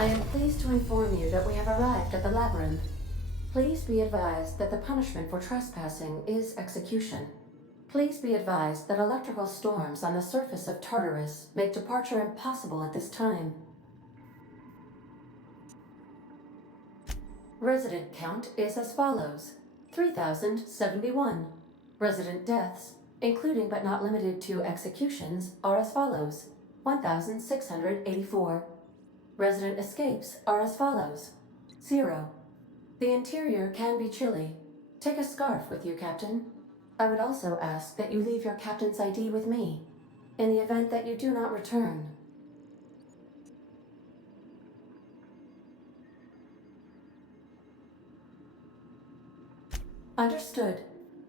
I am pleased to inform you that we have arrived at the labyrinth. Please be advised that the punishment for trespassing is execution. Please be advised that electrical storms on the surface of Tartarus make departure impossible at this time. Resident count is as follows: 3,071. Resident deaths, including but not limited to executions, are as follows: 1,684. Resident escapes are as follows: 0. The interior can be chilly. Take a scarf with you, Captain. I would also ask that you leave your captain's ID with me, in the event that you do not return. Understood.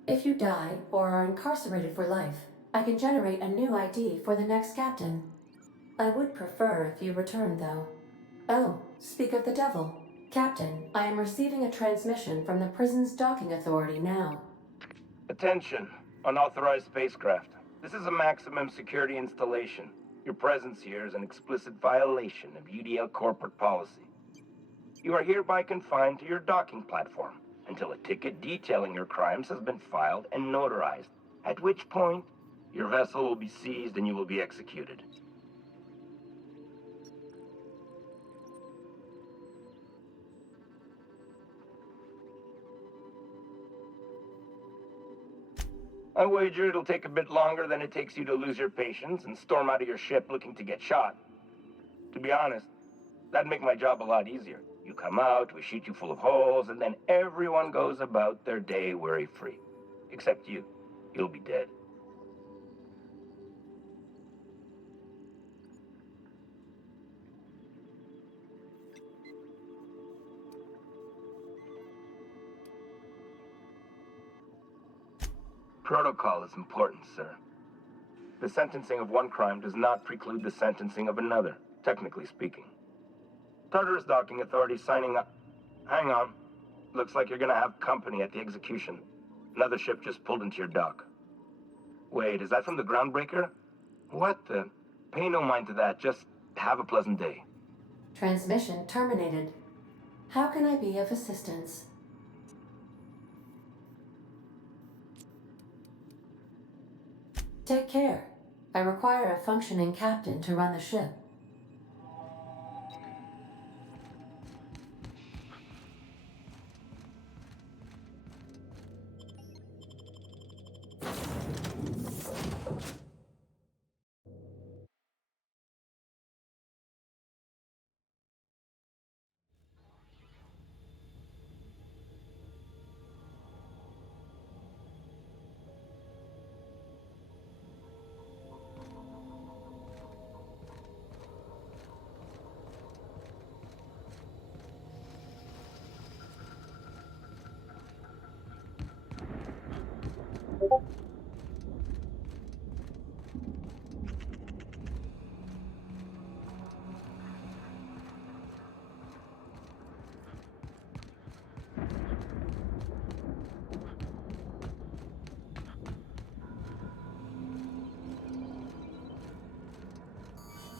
If you die or are incarcerated for life, I can generate a new ID for the next captain. I would prefer if you return, though. Oh, speak of the devil. Captain, I am receiving a transmission from the prison's docking authority now. Attention, unauthorized spacecraft. This is a maximum security installation. Your presence here is an explicit violation of UDL corporate policy. You are hereby confined to your docking platform until a ticket detailing your crimes has been filed and notarized, at which point your vessel will be seized and you will be executed. I wager it'll take a bit longer than it takes you to lose your patience and storm out of your ship looking to get shot. To be honest, that'd make my job a lot easier. You come out, we shoot you full of holes, and then everyone goes about their day worry-free. Except you. You'll be dead. Protocol is important, sir. The sentencing of one crime does not preclude the sentencing of another, technically speaking. Tartarus Docking Authority signing up. Hang on. Looks like you're gonna have company at the execution. Another ship just pulled into your dock. Wait, is that from the Groundbreaker? What the? Pay no mind to that, just have a pleasant day. Transmission terminated. How can I be of assistance? Take care. I require a functioning captain to run the ship.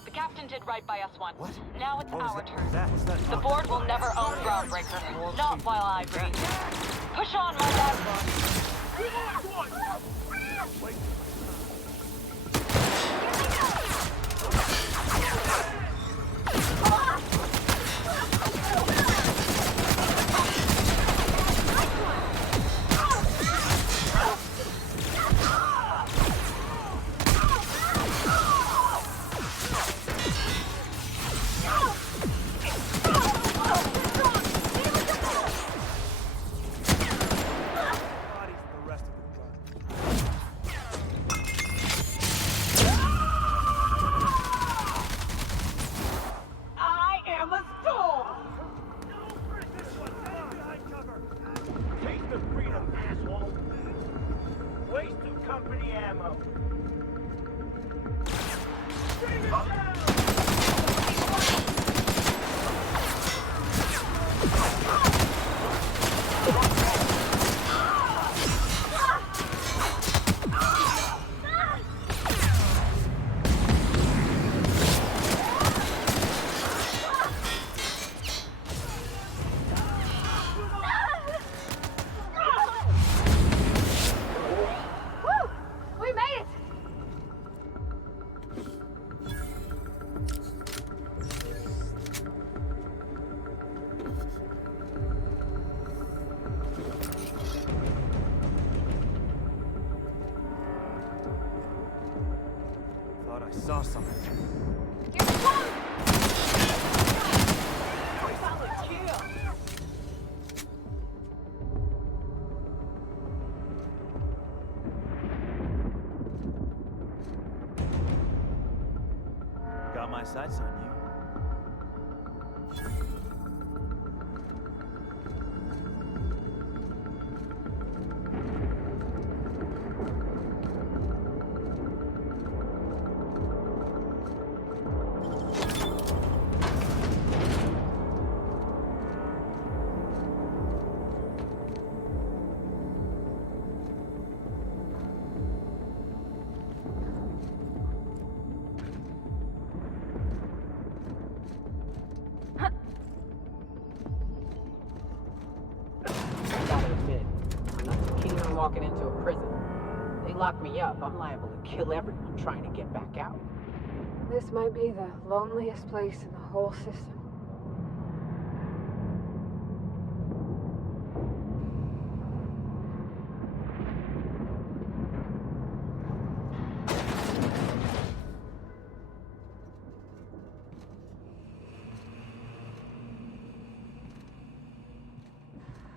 The captain did right by us once. What? Now it's our turn. Is that The board will never own Groundbreaker. Not while I breathe. Push on, my lad. Wait. Bodies for the rest of the thought I saw something. Here it comes! Solid kill! Got my sights on you. Gotta admit, I'm not too keen on walking into a prison. They lock me up, I'm liable to kill everyone trying to get back out. This might be the loneliest place in the whole system.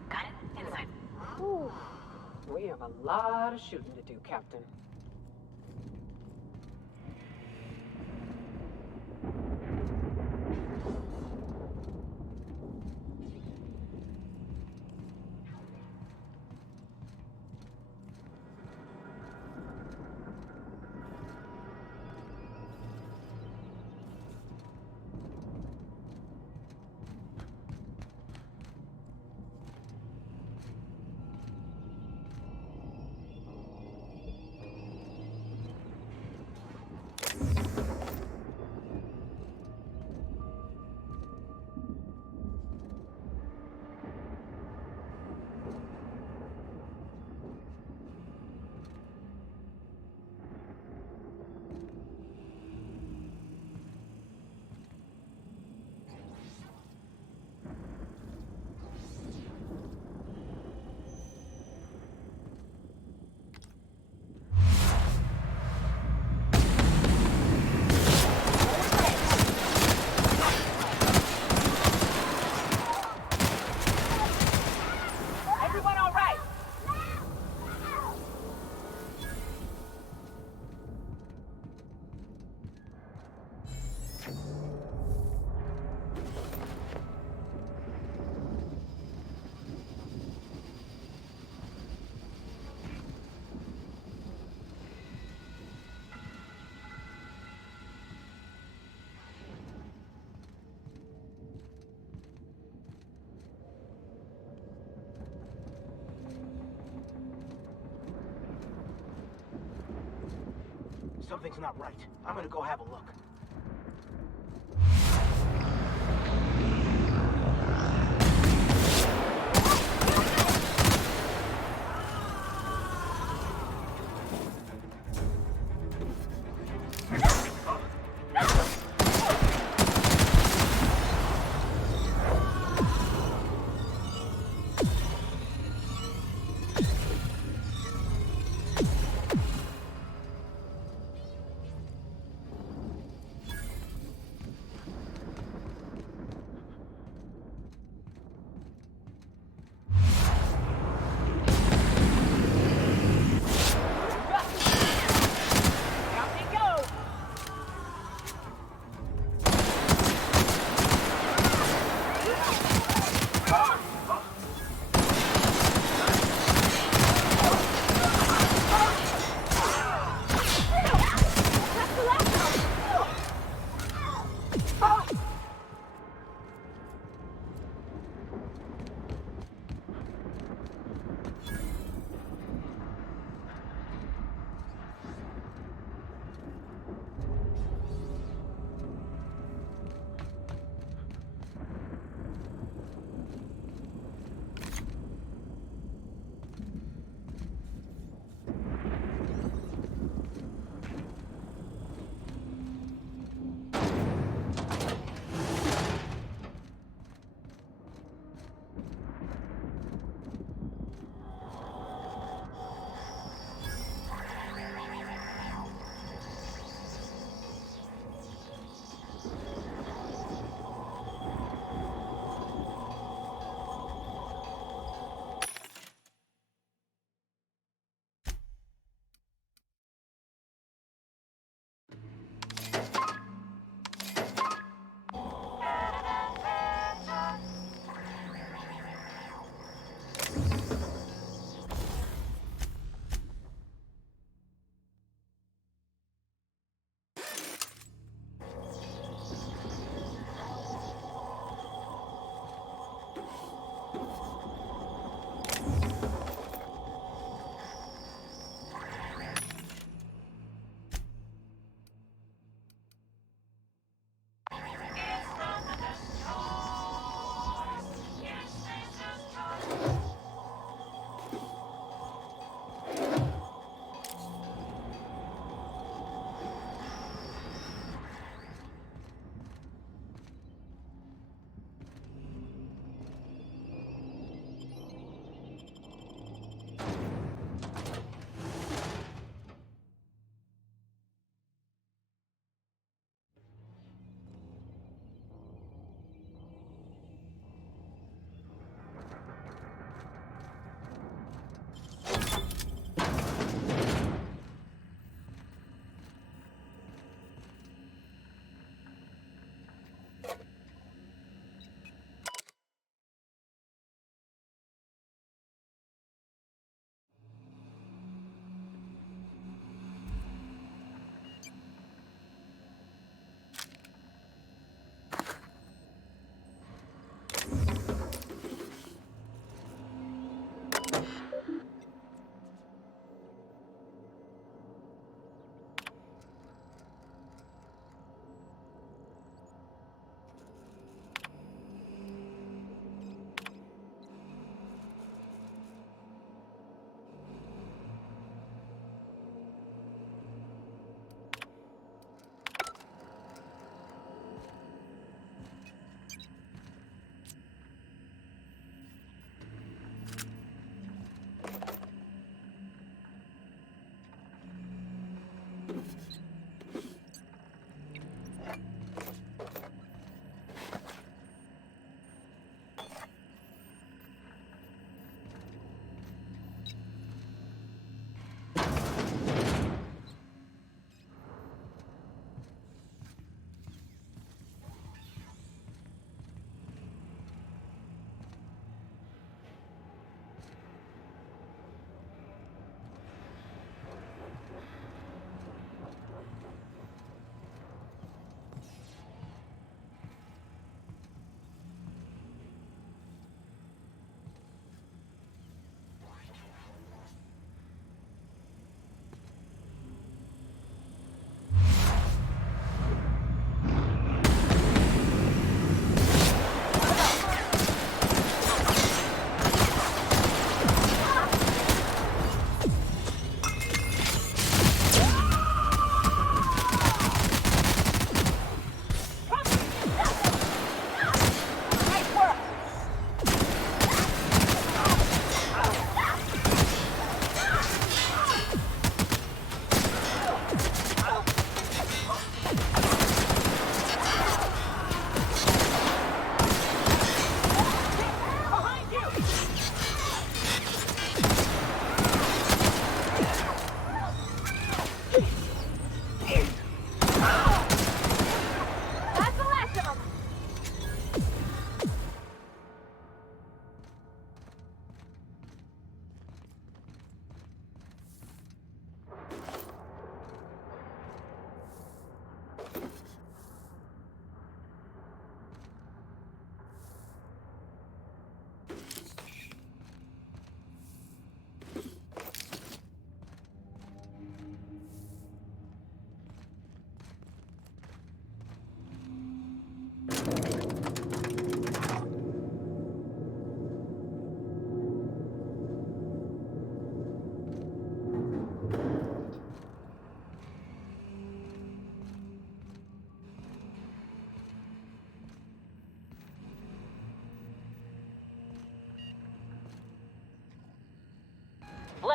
Got it? Inside. Whew. We have a lot of shooting to do, Captain. Everyone all right? Something's not right. I'm gonna go have a look.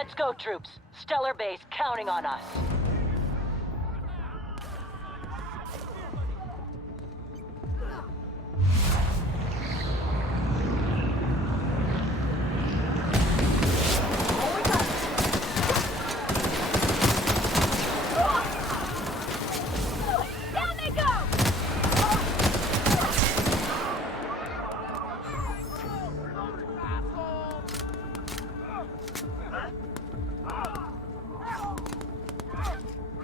Let's go, troops. Stellar Base counting on us. Down they go!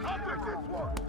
I'll take this one.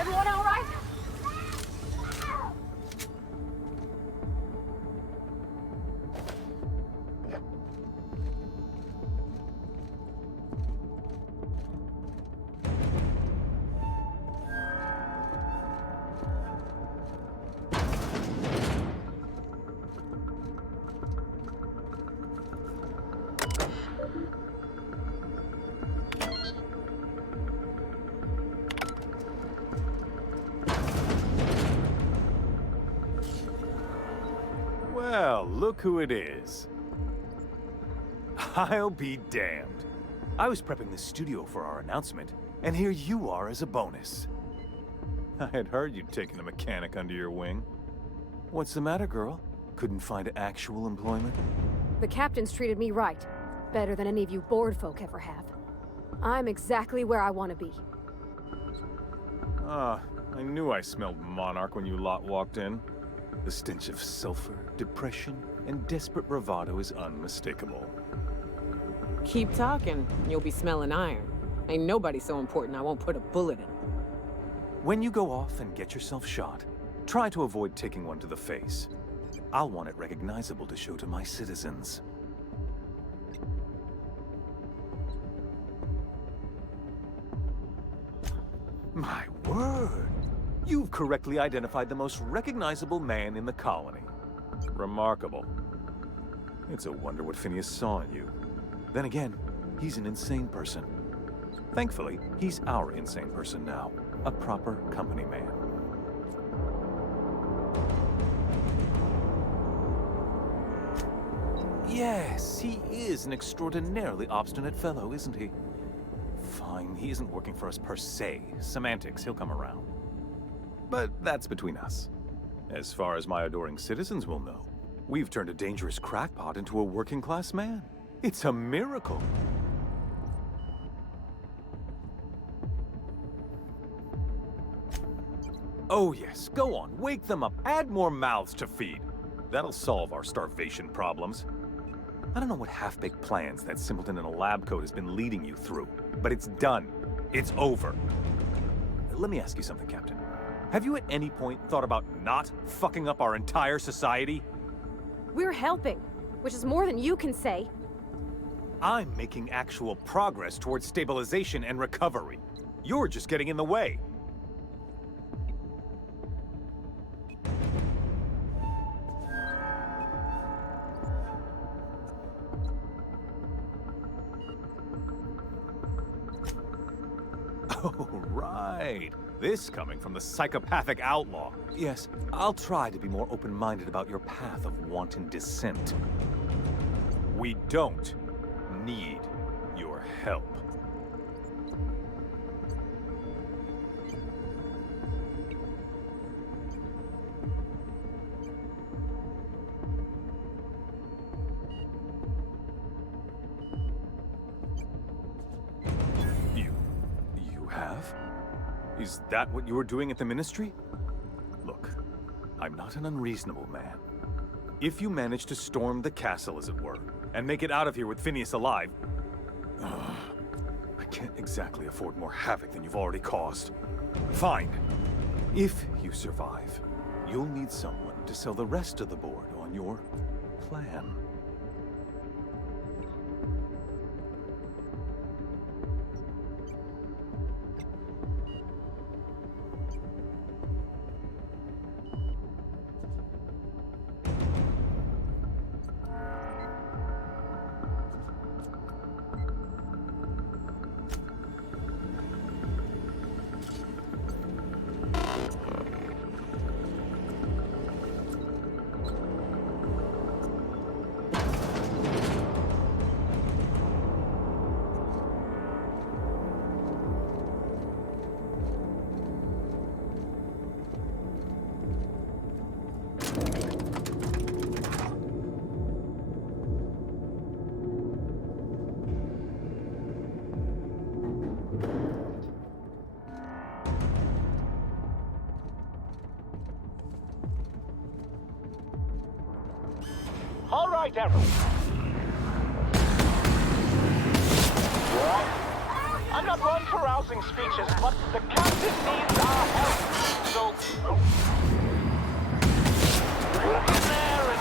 Everyone all right? Everyone all right? Well, look who it is. I'll be damned. I was prepping the studio for our announcement, and here you are as a bonus. I had heard you'd taken a mechanic under your wing. What's the matter, girl? Couldn't find actual employment? The captain's treated me right. Better than any of you bored folk ever have. I'm exactly where I want to be. Ah, I knew I smelled Monarch when you lot walked in. The stench of sulfur, depression, and desperate bravado is unmistakable. Keep talking, you'll be smelling iron. Ain't nobody so important I won't put a bullet in. When you go off and get yourself shot, try to avoid taking one to the face. I'll want it recognizable to show to my citizens. My word! You've correctly identified the most recognizable man in the colony. Remarkable. It's a wonder what Phineas saw in you. Then again, he's an insane person. Thankfully, he's our insane person now. A proper company man. Yes, he is an extraordinarily obstinate fellow, isn't he? Fine he isn't working for us per se. Semantics, he'll come around. But that's between us. As far as my adoring citizens will know, we've turned a dangerous crackpot into a working-class man. It's a miracle. Oh yes, go on, wake them up, add more mouths to feed. That'll solve our starvation problems. I don't know what half-baked plans that simpleton in a lab coat has been leading you through, but it's done. It's over. Let me ask you something, Captain. Have you at any point thought about not fucking up our entire society? We're helping, which is more than you can say. I'm making actual progress towards stabilization and recovery. You're just getting in the way. Oh, right. This coming from the psychopathic outlaw. Yes, I'll try to be more open-minded about your path of wanton dissent. We don't need your help. You have? Is that what you were doing at the Ministry? Look, I'm not an unreasonable man. If you manage to storm the castle, as it were, and make it out of here with Phineas alive, I can't exactly afford more havoc than you've already caused. Fine. If you survive, you'll need someone to sell the rest of the board on your plan. All right, everyone. I'm not one for rousing speeches, but the captain needs our help. So, get in there and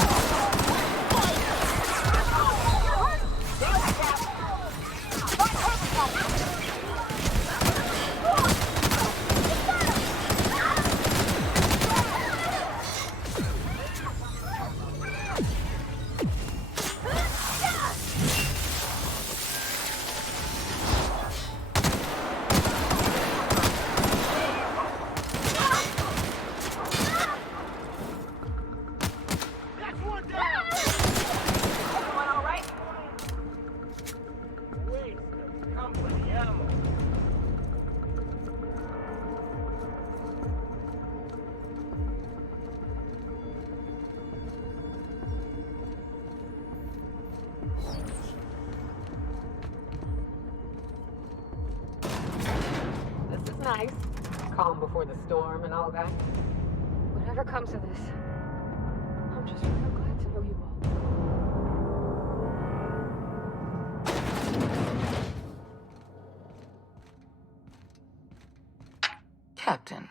Nice. Calm before the storm and all that. Whatever comes of this, I'm just real glad to know you all. Captain,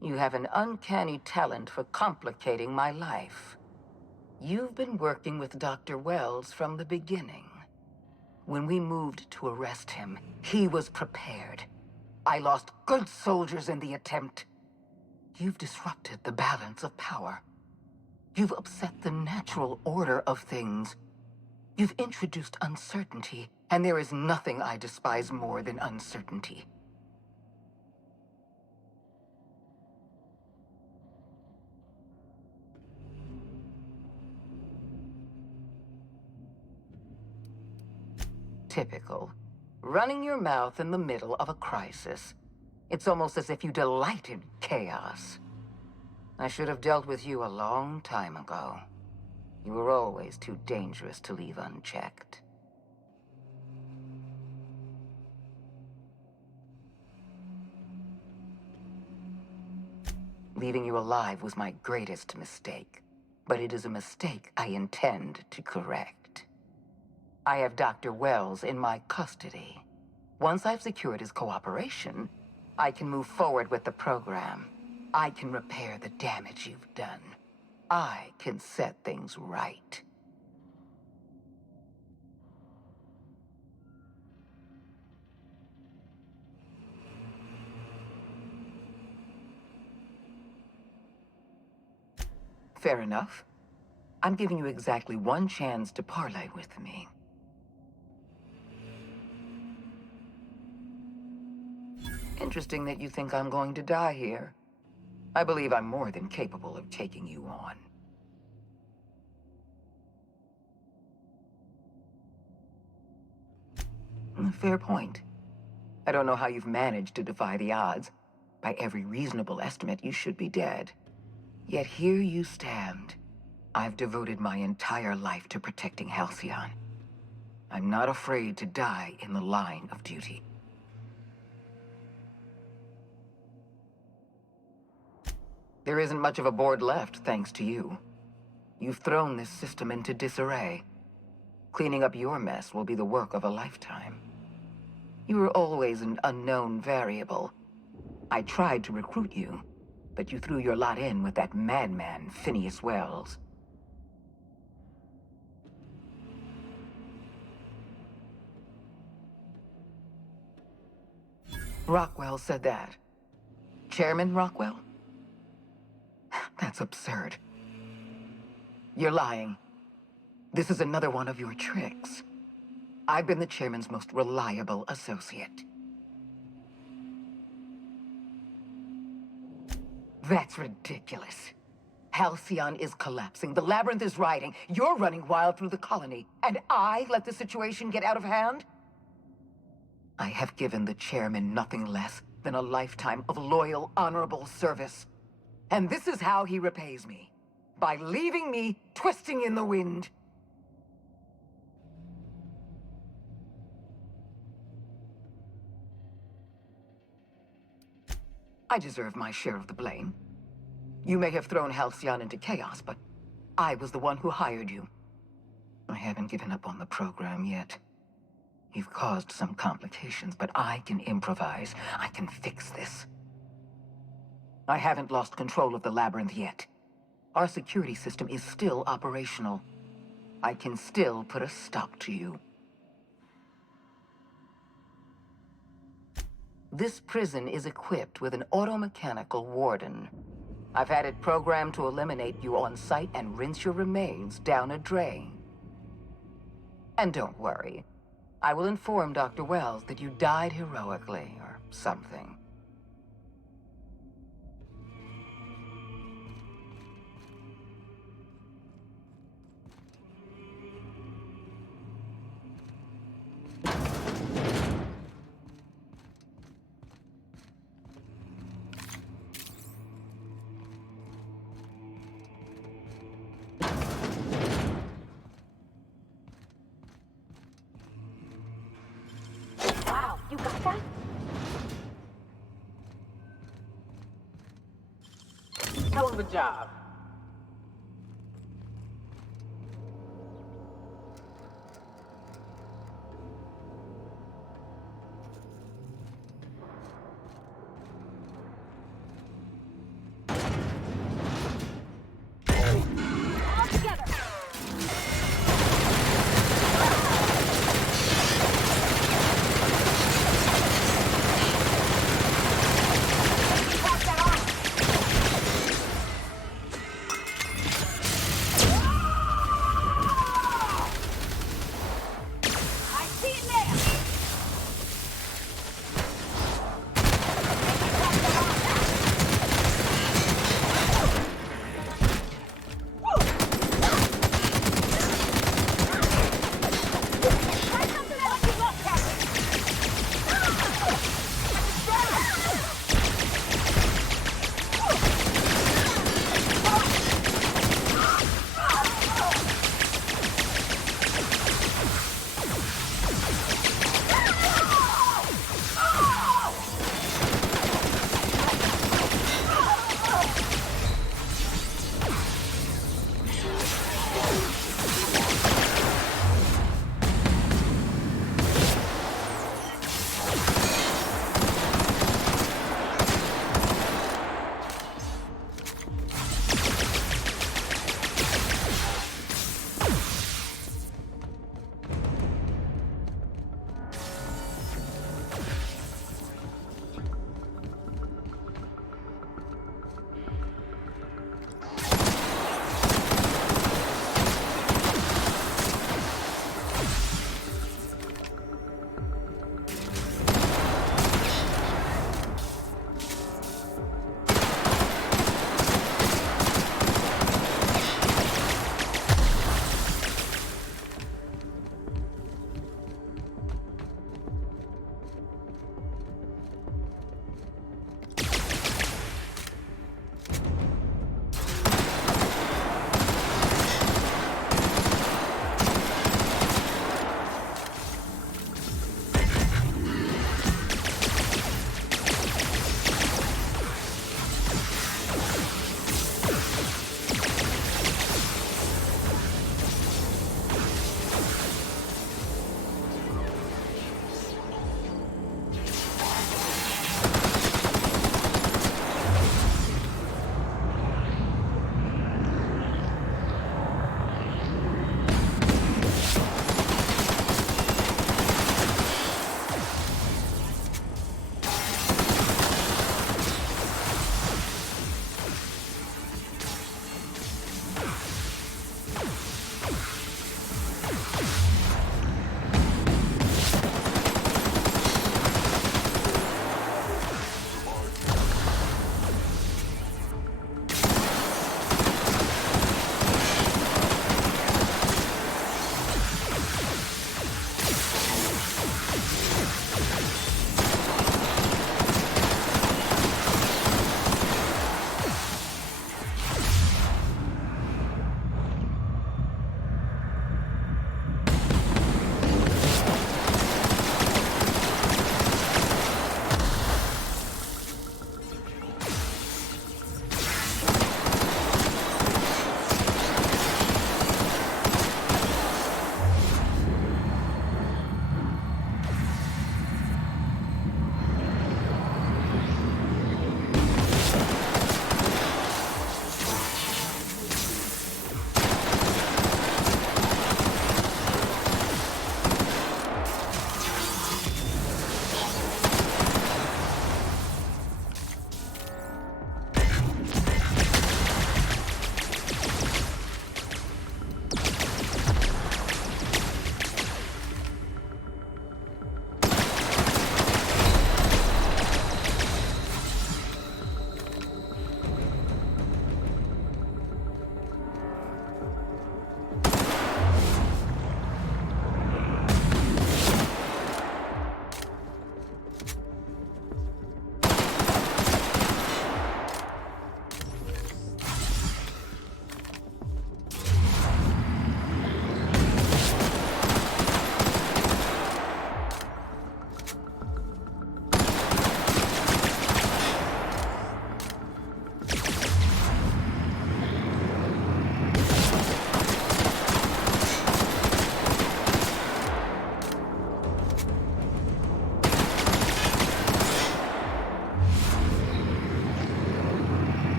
you have an uncanny talent for complicating my life. You've been working with Dr. Wells from the beginning. When we moved to arrest him, he was prepared. I lost good soldiers in the attempt. You've disrupted the balance of power. You've upset the natural order of things. You've introduced uncertainty, and there is nothing I despise more than uncertainty. Typical. Running your mouth in the middle of a crisis. It's almost as if you delight in chaos. I should have dealt with you a long time ago. You were always too dangerous to leave unchecked. Leaving you alive was my greatest mistake, but it is a mistake I intend to correct. I have Dr. Wells in my custody. Once I've secured his cooperation, I can move forward with the program. I can repair the damage you've done. I can set things right. Fair enough. I'm giving you exactly one chance to parley with me. Interesting that you think I'm going to die here. I believe I'm more than capable of taking you on. Fair point. I don't know how you've managed to defy the odds. By every reasonable estimate, you should be dead. Yet here you stand. I've devoted my entire life to protecting Halcyon. I'm not afraid to die in the line of duty. There isn't much of a board left, thanks to you. You've thrown this system into disarray. Cleaning up your mess will be the work of a lifetime. You were always an unknown variable. I tried to recruit you, but you threw your lot in with that madman, Phineas Wells. Rockwell said that. Chairman Rockwell? That's absurd. You're lying. This is another one of your tricks. I've been the chairman's most reliable associate. That's ridiculous. Halcyon is collapsing. The Labyrinth is rioting. You're running wild through the colony. And I let the situation get out of hand? I have given the chairman nothing less than a lifetime of loyal, honorable service. And this is how he repays me. By leaving me twisting in the wind. I deserve my share of the blame. You may have thrown Halcyon into chaos, but I was the one who hired you. I haven't given up on the program yet. You've caused some complications, but I can improvise. I can fix this. I haven't lost control of the Labyrinth yet. Our security system is still operational. I can still put a stop to you. This prison is equipped with an automechanical warden. I've had it programmed to eliminate you on sight and rinse your remains down a drain. And don't worry. I will inform Dr. Wells that you died heroically, or something. Wow, you got that? Hell of a job.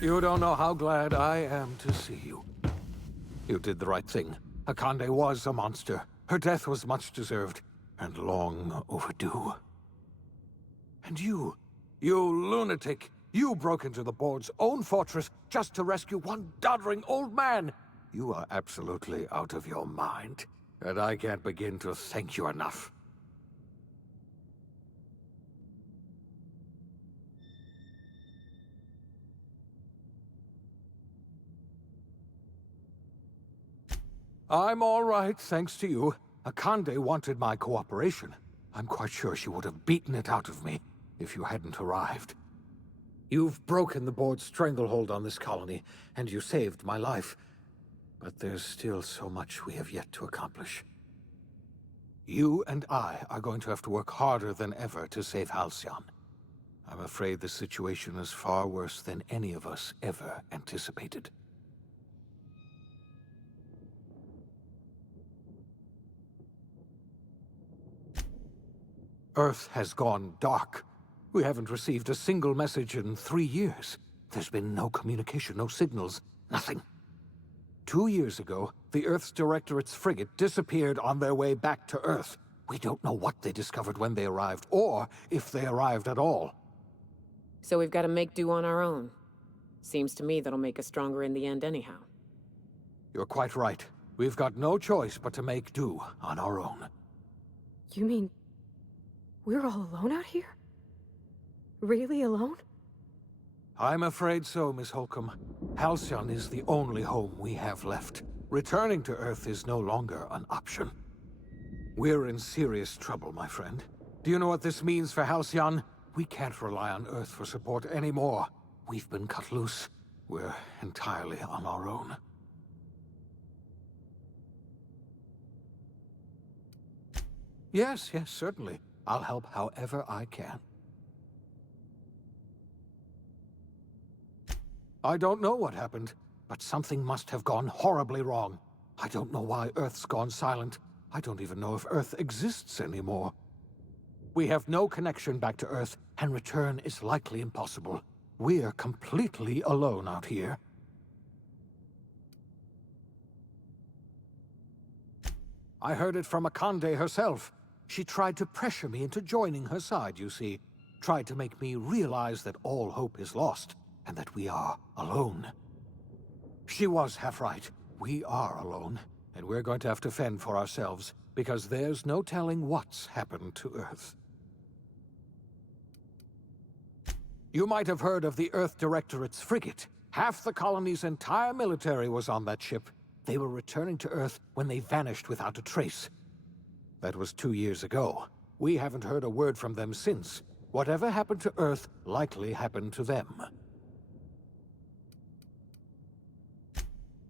You don't know how glad I am to see you. You did the right thing. Akande was a monster. Her death was much deserved, and long overdue. And you lunatic, you broke into the board's own fortress just to rescue one doddering old man. You are absolutely out of your mind, and I can't begin to thank you enough. I'm all right, thanks to you. Akande wanted my cooperation. I'm quite sure she would have beaten it out of me if you hadn't arrived. You've broken the board's stranglehold on this colony, and you saved my life. But there's still so much we have yet to accomplish. You and I are going to have to work harder than ever to save Halcyon. I'm afraid the situation is far worse than any of us ever anticipated. Earth has gone dark. We haven't received a single message in 3 years. There's been no communication, no signals, nothing. 2 years ago, the Earth's Directorate's frigate disappeared on their way back to Earth. We don't know what they discovered when they arrived, or if they arrived at all. So we've got to make do on our own. Seems to me that'll make us stronger in the end anyhow. You're quite right. We've got no choice but to make do on our own. You mean we're all alone out here? Really alone? I'm afraid so, Miss Holcomb. Halcyon is the only home we have left. Returning to Earth is no longer an option. We're in serious trouble, my friend. Do you know what this means for Halcyon? We can't rely on Earth for support anymore. We've been cut loose. We're entirely on our own. Yes, certainly. I'll help however I can. I don't know what happened, but something must have gone horribly wrong. I don't know why Earth's gone silent. I don't even know if Earth exists anymore. We have no connection back to Earth, and return is likely impossible. We're completely alone out here. I heard it from Akande herself. She tried to pressure me into joining her side, you see. Tried to make me realize that all hope is lost, and that we are alone. She was half right. We are alone, and we're going to have to fend for ourselves, because there's no telling what's happened to Earth. You might have heard of the Earth Directorate's frigate. Half the colony's entire military was on that ship. They were returning to Earth when they vanished without a trace. That was 2 years ago. We haven't heard a word from them since. Whatever happened to Earth likely happened to them.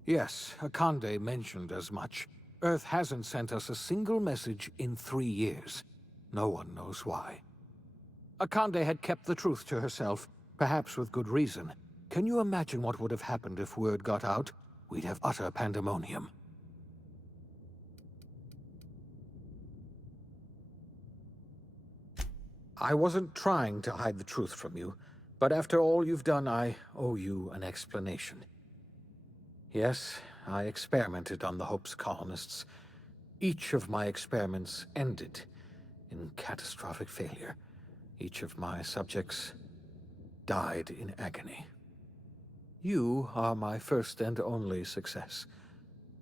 Yes, Akande mentioned as much. Earth hasn't sent us a single message in 3 years. No one knows why. Akande had kept the truth to herself, perhaps with good reason. Can you imagine what would have happened if word got out? We'd have utter pandemonium. I wasn't trying to hide the truth from you, but after all you've done, I owe you an explanation. Yes, I experimented on the Hope's colonists. Each of my experiments ended in catastrophic failure. Each of my subjects died in agony. You are my first and only success.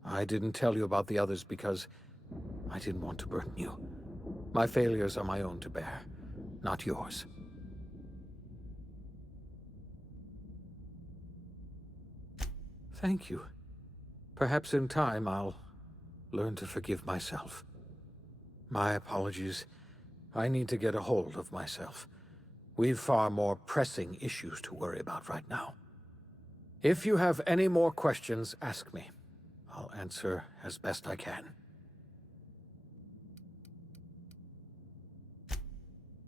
I didn't tell you about the others because I didn't want to burden you. My failures are my own to bear, not yours. Thank you. Perhaps in time I'll learn to forgive myself. My apologies. I need to get a hold of myself. We've far more pressing issues to worry about right now. If you have any more questions, ask me. I'll answer as best I can.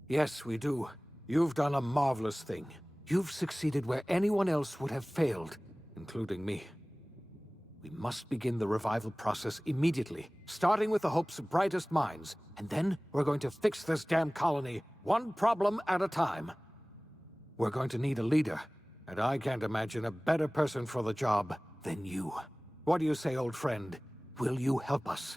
Yes, we do. You've done a marvelous thing. You've succeeded where anyone else would have failed, including me. We must begin the revival process immediately, starting with the Hope's brightest minds, and then we're going to fix this damn colony, one problem at a time. We're going to need a leader, and I can't imagine a better person for the job than you. What do you say, old friend? Will you help us?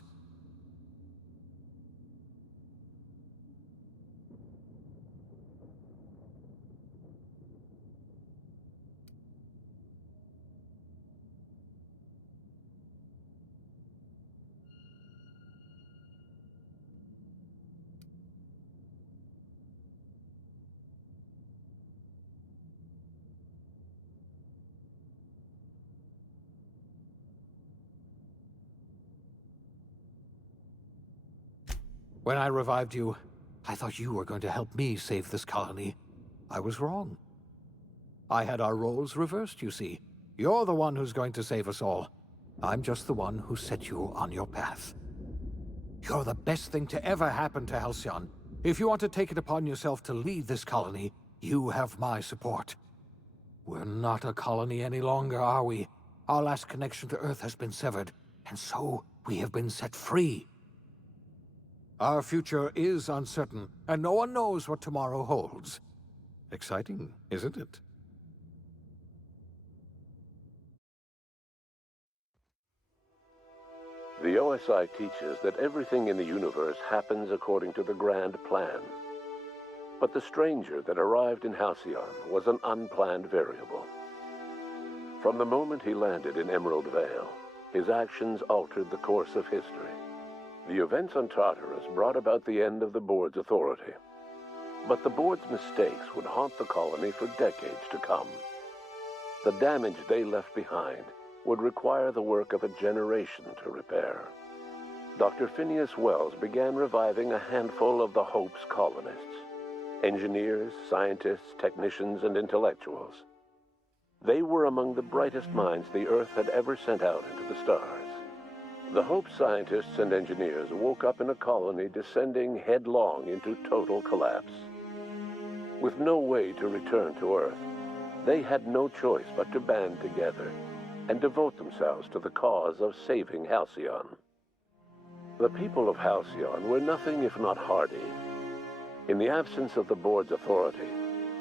When I revived you, I thought you were going to help me save this colony. I was wrong. I had our roles reversed, you see. You're the one who's going to save us all. I'm just the one who set you on your path. You're the best thing to ever happen to Halcyon. If you want to take it upon yourself to lead this colony, you have my support. We're not a colony any longer, are we? Our last connection to Earth has been severed, and so we have been set free. Our future is uncertain, and no one knows what tomorrow holds. Exciting, isn't it? The OSI teaches that everything in the universe happens according to the grand plan. But the stranger that arrived in Halcyon was an unplanned variable. From the moment he landed in Emerald Vale, his actions altered the course of history. The events on Tartarus brought about the end of the Board's authority. But the Board's mistakes would haunt the colony for decades to come. The damage they left behind would require the work of a generation to repair. Dr. Phineas Wells began reviving a handful of the Hope's colonists. Engineers, scientists, technicians, and intellectuals. They were among the brightest minds the Earth had ever sent out into the stars. The Hope scientists and engineers woke up in a colony descending headlong into total collapse. With no way to return to Earth, they had no choice but to band together and devote themselves to the cause of saving Halcyon. The people of Halcyon were nothing if not hardy. In the absence of the Board's authority,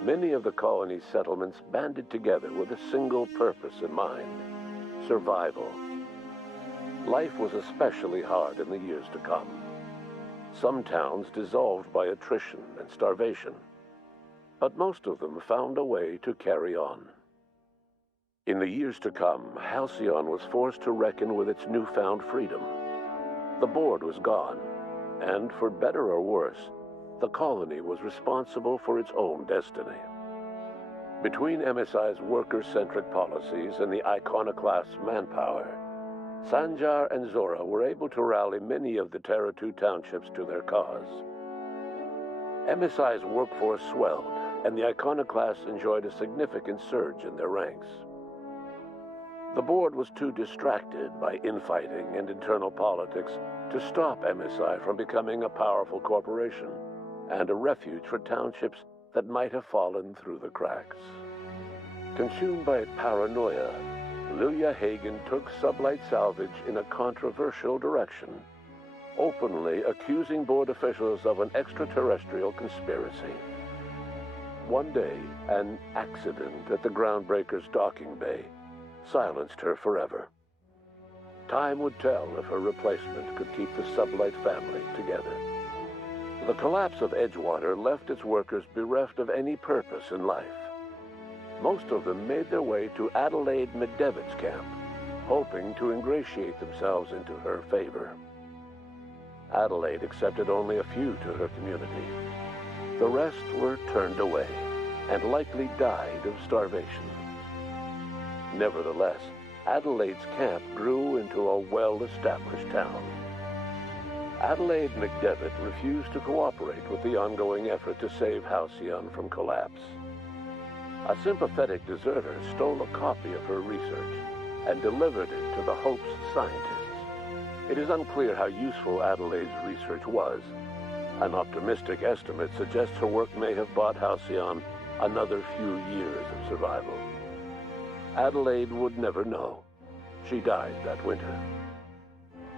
many of the colony's settlements banded together with a single purpose in mind: survival. Life was especially hard in the years to come. Some towns dissolved by attrition and starvation, but most of them found a way to carry on. In the years to come, Halcyon was forced to reckon with its newfound freedom. The Board was gone, and for better or worse, the colony was responsible for its own destiny. Between MSI's worker-centric policies and the iconoclast's manpower, Sanjar and Zora were able to rally many of the Terra 2 townships to their cause. MSI's workforce swelled, and the iconoclasts enjoyed a significant surge in their ranks. The Board was too distracted by infighting and internal politics to stop MSI from becoming a powerful corporation and a refuge for townships that might have fallen through the cracks. Consumed by paranoia, Lilia Hagen took Sublight Salvage in a controversial direction, openly accusing Board officials of an extraterrestrial conspiracy. One day, an accident at the Groundbreaker's docking bay silenced her forever. Time would tell if her replacement could keep the Sublight family together. The collapse of Edgewater left its workers bereft of any purpose in life. Most of them made their way to Adelaide McDevitt's camp, hoping to ingratiate themselves into her favor. Adelaide accepted only a few to her community. The rest were turned away and likely died of starvation. Nevertheless, Adelaide's camp grew into a well-established town. Adelaide McDevitt refused to cooperate with the ongoing effort to save Halcyon from collapse. A sympathetic deserter stole a copy of her research and delivered it to the Hope's scientists. It is unclear how useful Adelaide's research was. An optimistic estimate suggests her work may have bought Halcyon another few years of survival. Adelaide would never know. She died that winter.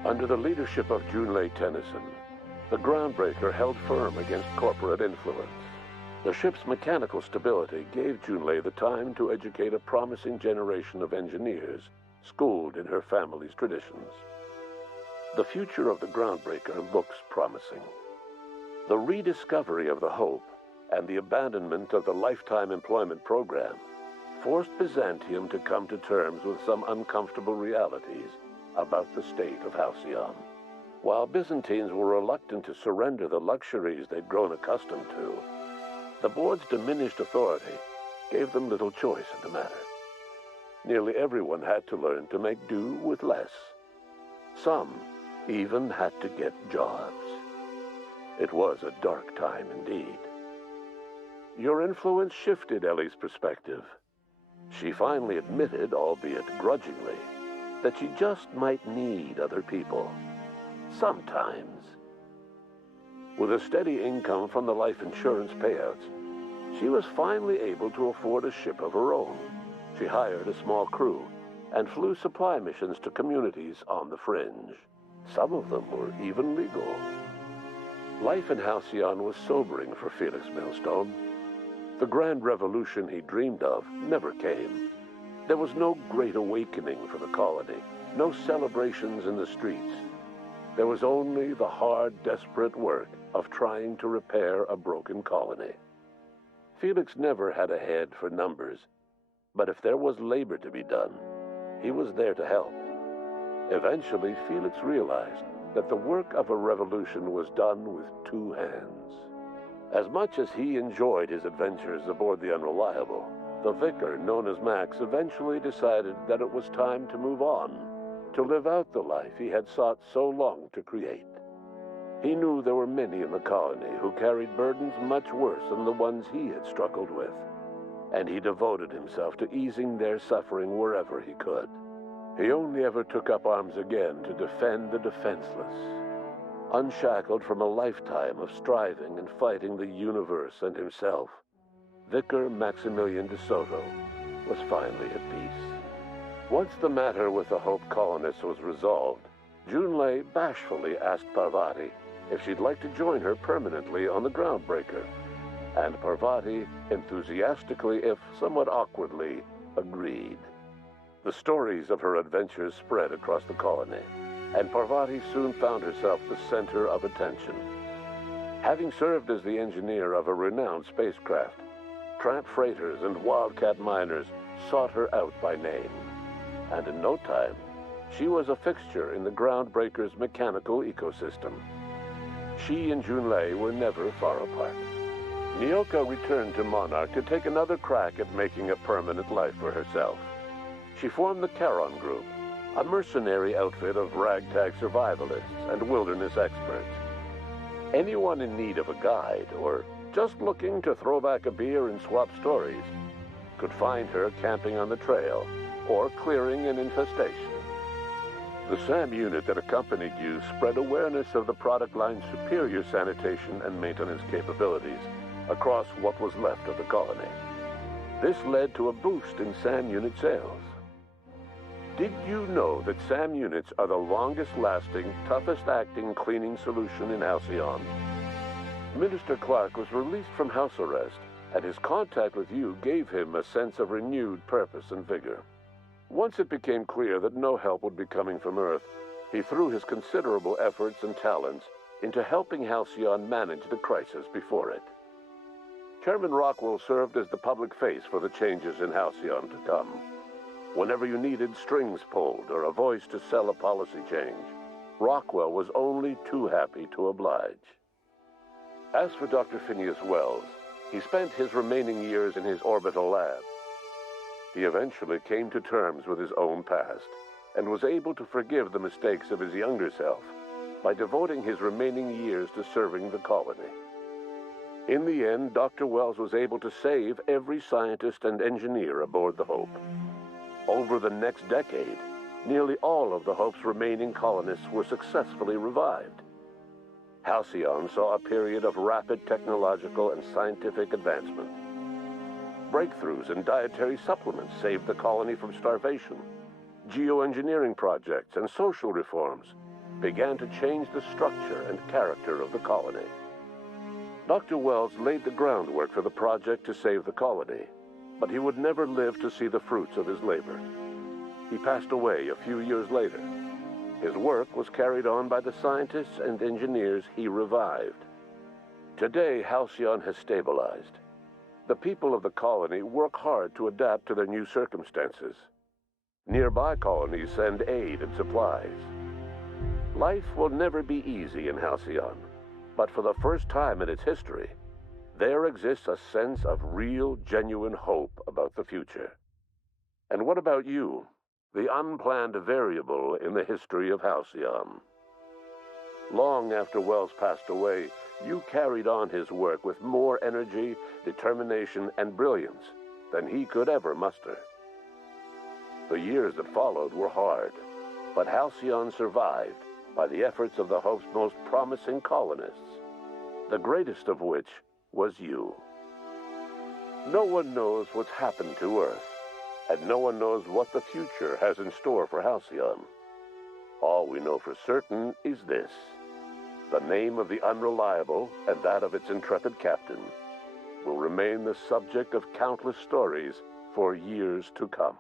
Under the leadership of Junlei Tennyson, the Groundbreaker held firm against corporate influence. The ship's mechanical stability gave Junlei the time to educate a promising generation of engineers schooled in her family's traditions. The future of the Groundbreaker looks promising. The rediscovery of the Hope and the abandonment of the lifetime employment program forced Byzantium to come to terms with some uncomfortable realities about the state of Halcyon. While Byzantines were reluctant to surrender the luxuries they'd grown accustomed to, the board's diminished authority gave them little choice in the matter. Nearly everyone had to learn to make do with less. Some even had to get jobs. It was a dark time indeed. Your influence shifted Ellie's perspective. She finally admitted, albeit grudgingly, that she just might need other people. Sometimes. With a steady income from the life insurance payouts, she was finally able to afford a ship of her own. She hired a small crew and flew supply missions to communities on the fringe. Some of them were even legal. Life in Halcyon was sobering for Felix Millstone. The grand revolution he dreamed of never came. There was no great awakening for the colony, no celebrations in the streets. There was only the hard, desperate work of trying to repair a broken colony. Felix never had a head for numbers, but if there was labor to be done, he was there to help. Eventually, Felix realized that the work of a revolution was done with two hands. As much as he enjoyed his adventures aboard the Unreliable, the vicar, known as Max, eventually decided that it was time to move on, to live out the life he had sought so long to create. He knew there were many in the colony who carried burdens much worse than the ones he had struggled with, and he devoted himself to easing their suffering wherever he could. He only ever took up arms again to defend the defenseless. Unshackled from a lifetime of striving and fighting the universe and himself, Vicar Maximilian de Soto was finally at peace. Once the matter with the Hope colonists was resolved, Junlei bashfully asked Parvati if she'd like to join her permanently on the Groundbreaker, and Parvati enthusiastically, if somewhat awkwardly, agreed. The stories of her adventures spread across the colony, and Parvati soon found herself the center of attention. Having served as the engineer of a renowned spacecraft, tramp freighters and wildcat miners sought her out by name, and in no time, she was a fixture in the Groundbreaker's mechanical ecosystem. She and Junlei were never far apart. Nyoka returned to Monarch to take another crack at making a permanent life for herself. She formed the Charon Group, a mercenary outfit of ragtag survivalists and wilderness experts. Anyone in need of a guide, or just looking to throw back a beer and swap stories, could find her camping on the trail or clearing an infestation. The SAM unit that accompanied you spread awareness of the product line's superior sanitation and maintenance capabilities across what was left of the colony. This led to a boost in SAM unit sales. Did you know that SAM units are the longest-lasting, toughest-acting cleaning solution in Halcyon? Minister Clark was released from house arrest, and his contact with you gave him a sense of renewed purpose and vigor. Once it became clear that no help would be coming from Earth, he threw his considerable efforts and talents into helping Halcyon manage the crisis before it. Chairman Rockwell served as the public face for the changes in Halcyon to come. Whenever you needed strings pulled or a voice to sell a policy change, Rockwell was only too happy to oblige. As for Dr. Phineas Wells, he spent his remaining years in his orbital lab. He eventually came to terms with his own past and was able to forgive the mistakes of his younger self by devoting his remaining years to serving the colony. In the end, Dr. Wells was able to save every scientist and engineer aboard the Hope. Over the next decade, nearly all of the Hope's remaining colonists were successfully revived. Halcyon saw a period of rapid technological and scientific advancement. Breakthroughs in dietary supplements saved the colony from starvation. Geoengineering projects and social reforms began to change the structure and character of the colony. Dr. Wells laid the groundwork for the project to save the colony, but he would never live to see the fruits of his labor. He passed away a few years later. His work was carried on by the scientists and engineers he revived. Today, Halcyon has stabilized. The people of the colony work hard to adapt to their new circumstances. Nearby colonies send aid and supplies. Life will never be easy in Halcyon, but for the first time in its history, there exists a sense of real, genuine hope about the future. And what about you, the unplanned variable in the history of Halcyon? Long after Wells passed away, you carried on his work with more energy, determination, and brilliance than he could ever muster. The years that followed were hard, but Halcyon survived by the efforts of the Hope's most promising colonists, the greatest of which was you. No one knows what's happened to Earth, and no one knows what the future has in store for Halcyon. All we know for certain is this: the name of the Unreliable and that of its intrepid captain will remain the subject of countless stories for years to come.